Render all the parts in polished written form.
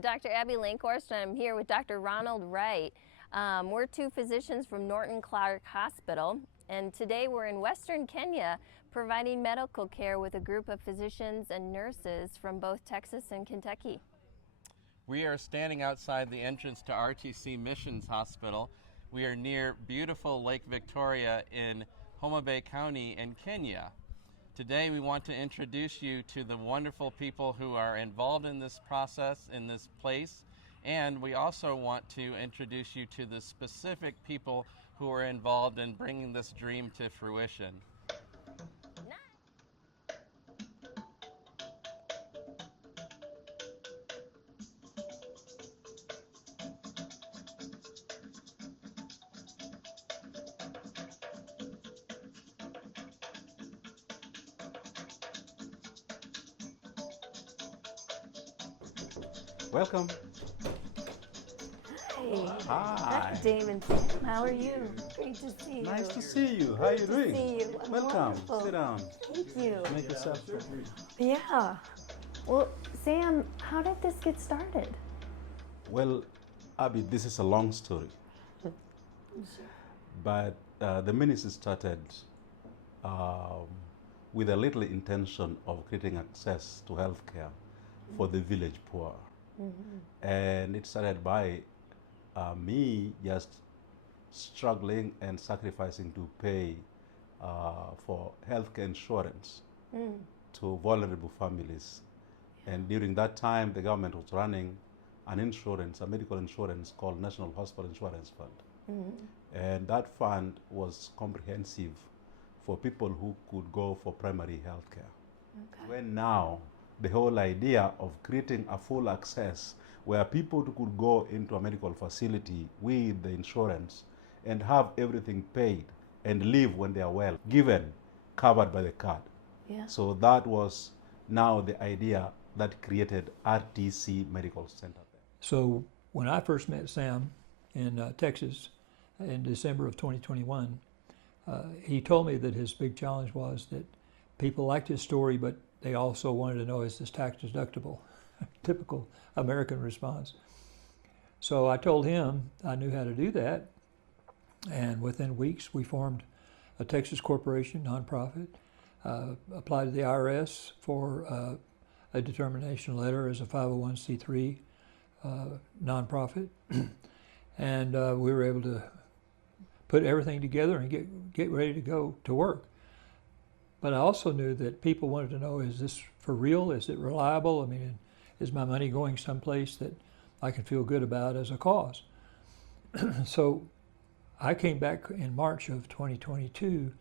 Dr. Abby Lankhorst, and I'm here with Dr. Ronald Wright. We're two physicians from Norton Clark Hospital, and today we're in Western Kenya providing medical care with a group of physicians and nurses from both Texas and Kentucky. We are standing outside the entrance to RTC Missions Hospital. We are near beautiful Lake Victoria in Homa Bay County in Kenya. Today we want to introduce you to the wonderful people who are involved in this process, in this place, and we also want to introduce you to the specific people who are involved in bringing this dream to fruition. Welcome. Hi. Hi. Dave and Sam, how are you? Great to see you. Nice to see you. How are you doing? See you. I'm Welcome. wonderful. Sit down. Thank you. Make yourself free. Yeah. Well, Sam, how did this get started? Well, Abby, this is a long story. But the ministry started with a little intention of creating access to healthcare for the village poor. And it started by me just struggling and sacrificing to pay for healthcare insurance to vulnerable families. And during that time, the government was running an insurance, a medical insurance called National Hospital Insurance Fund. And that fund was comprehensive for people who could go for primary healthcare. When now the whole idea of creating a full access where people could go into a medical facility with the insurance and have everything paid and live when they are well, given, covered by the card. Yeah. So that was now the idea that created RTC Medical Center. So when I first met Sam in Texas in December of 2021, he told me that his big challenge was that people liked his story, but they also wanted to know, is this tax deductible? Typical American response. So I told him I knew how to do that, and within weeks we formed a Texas corporation, nonprofit, applied to the IRS for a determination letter as a 501c3 nonprofit, and we were able to put everything together and get ready to go to work. But I also knew that people wanted to know, is this for real? Is it reliable? I mean, is my money going someplace that I can feel good about as a cause? So I came back in March of 2022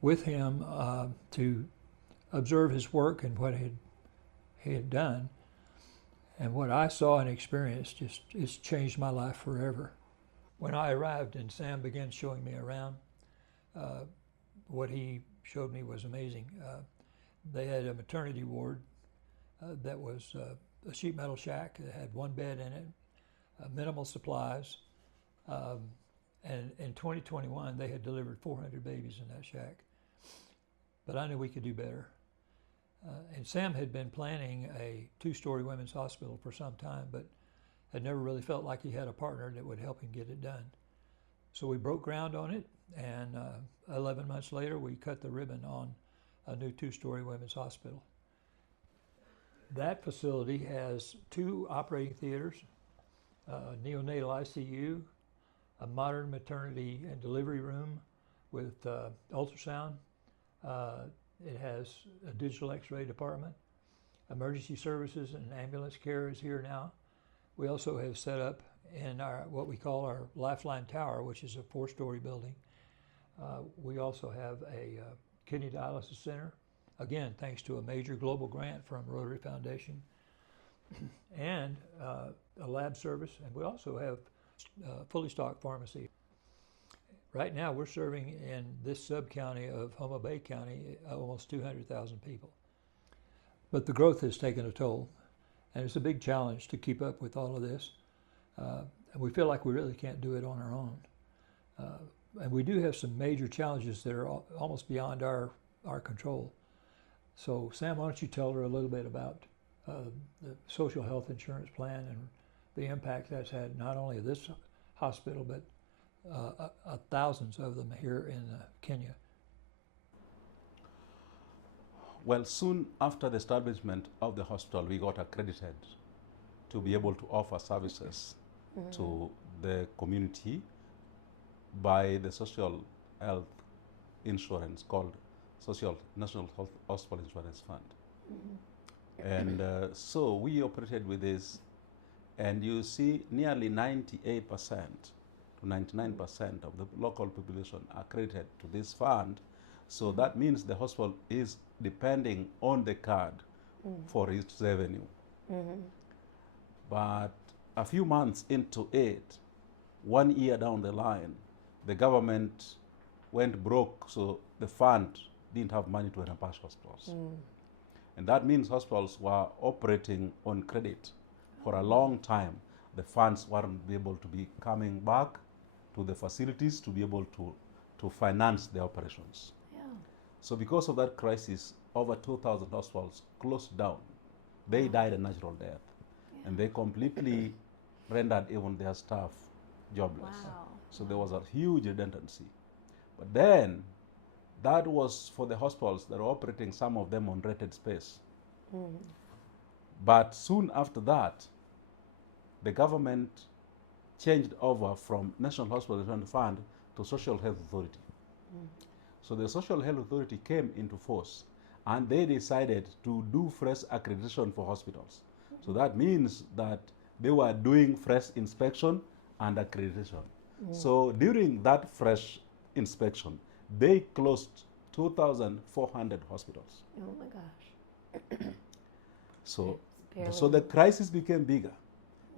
with him to observe his work and what he had done. And what I saw and experienced it's changed my life forever. When I arrived and Sam began showing me around, what he showed me was amazing. They had a maternity ward that was a sheet metal shack that had one bed in it, minimal supplies, and in 2021 they had delivered 400 babies in that shack. But I knew we could do better. And Sam had been planning a 2-story women's hospital for some time, but had never really felt like he had a partner that would help him get it done. So we broke ground on it, and 11 months later we cut the ribbon on a new 2-story women's hospital. That facility has 2 operating theaters, a neonatal ICU, a modern maternity and delivery room with ultrasound. It has a digital x-ray department. Emergency services and ambulance care is here now. We also have set up in our what we call our Lifeline Tower, which is a 4-story building. We also have a kidney dialysis center, again, thanks to a major global grant from Rotary Foundation, and a lab service, and we also have a fully stocked pharmacy. Right now, we're serving in this sub-county of Homa Bay County almost 200,000 people. But the growth has taken a toll, and it's a big challenge to keep up with all of this. And we feel like we really can't do it on our own. And we do have some major challenges that are almost beyond our control. So Sam, why don't you tell her a little bit about the social health insurance plan and the impact that's had not only this hospital but thousands of them here in Kenya. Well, soon after the establishment of the hospital, we got accredited to be able to offer services to the community by the social health insurance called National Hospital Insurance Fund. And so we operated with this, and you see nearly 98% to 99% of the local population are credited to this fund. So that means the hospital is depending on the card for its revenue. But a few months into it, 1 year down the line, the government went broke, so the fund didn't have money to reimburse hospitals. And that means hospitals were operating on credit for a long time. The funds weren't able to be coming back to the facilities to be able to finance the operations. So because of that crisis, over 2,000 hospitals closed down. They died a natural death. And they completely rendered even their staff jobless. So there was a huge redundancy. But then, that was for the hospitals that were operating, some of them on rented space. But soon after that, the government changed over from National Hospital Insurance Fund to Social Health Authority. So the Social Health Authority came into force, and they decided to do fresh accreditation for hospitals. So that means that they were doing fresh inspection and accreditation. So during that fresh inspection, they closed 2,400 hospitals. Oh my gosh. So the crisis became bigger.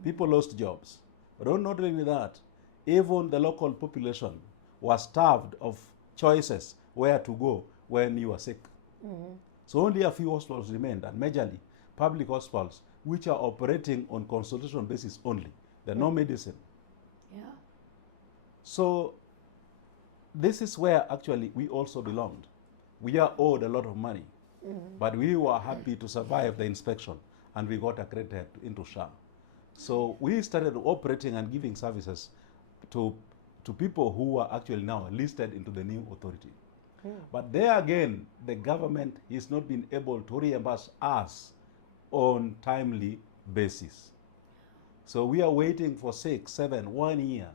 People lost jobs. But not only that, even the local population was starved of choices where to go when you are sick. So only a few hospitals remained, and majorly public hospitals, which are operating on consultation basis only. There's no medicine. So this is where actually we also belonged. We are owed a lot of money, but we were happy to survive the inspection, and we got accredited into SHA. So we started operating and giving services to people who were actually now listed into the new authority. But there again, the government is not been able to reimburse us on timely basis. So we are waiting for 6, 7, 1 year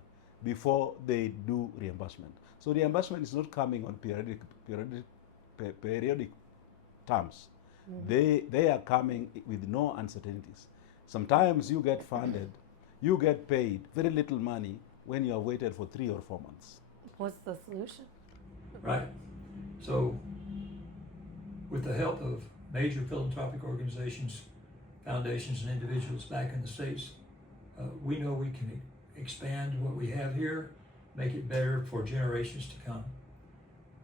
before they do reimbursement. So reimbursement is not coming on periodic terms. They are coming with no uncertainties. Sometimes you get funded, you get paid very little money when you have waited for 3 or 4 months. What's the solution? Right. So, with the help of major philanthropic organizations, foundations, and individuals back in the States, we know we can expand what we have here, make it better for generations to come.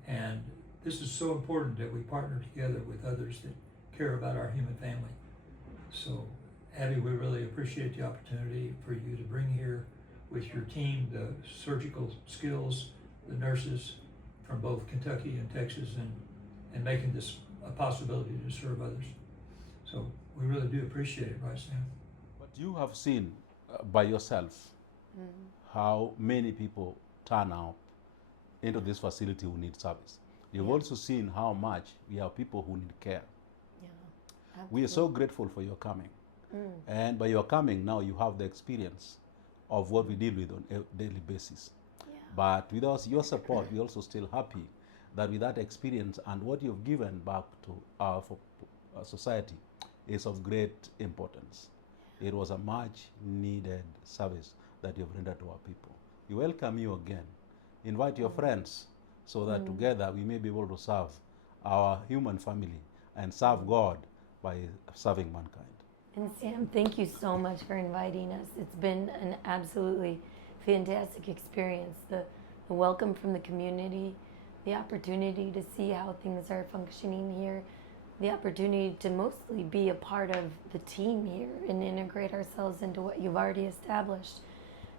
And this is so important that we partner together with others that care about our human family. So, Abby, we really appreciate the opportunity for you to bring here with your team the surgical skills, the nurses from both Kentucky and Texas, and making this a possibility to serve others. So we really do appreciate it, right, Sam? But you have seen by yourself how many people turn out into this facility who need service. You've also seen how much we have people who need care. We are so grateful for your coming. And by your coming, now you have the experience of what we deal with on a daily basis. But with your support, we're also still happy that with that experience and what you've given back to our society is of great importance. It was a much needed service that you've rendered to our people. We welcome you again. Invite your friends so that together we may be able to serve our human family and serve God by serving mankind. And Sam, thank you so much for inviting us. It's been an absolutely fantastic experience. The welcome from the community, the opportunity to see how things are functioning here, the opportunity to mostly be a part of the team here and integrate ourselves into what you've already established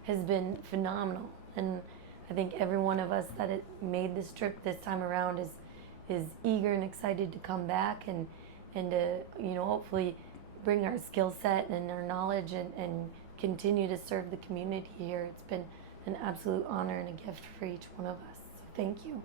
has been phenomenal. And I think every one of us that made this trip this time around is eager and excited to come back and to hopefully bring our skill set and our knowledge and continue to serve the community here. It's been an absolute honor and a gift for each one of us. So thank you.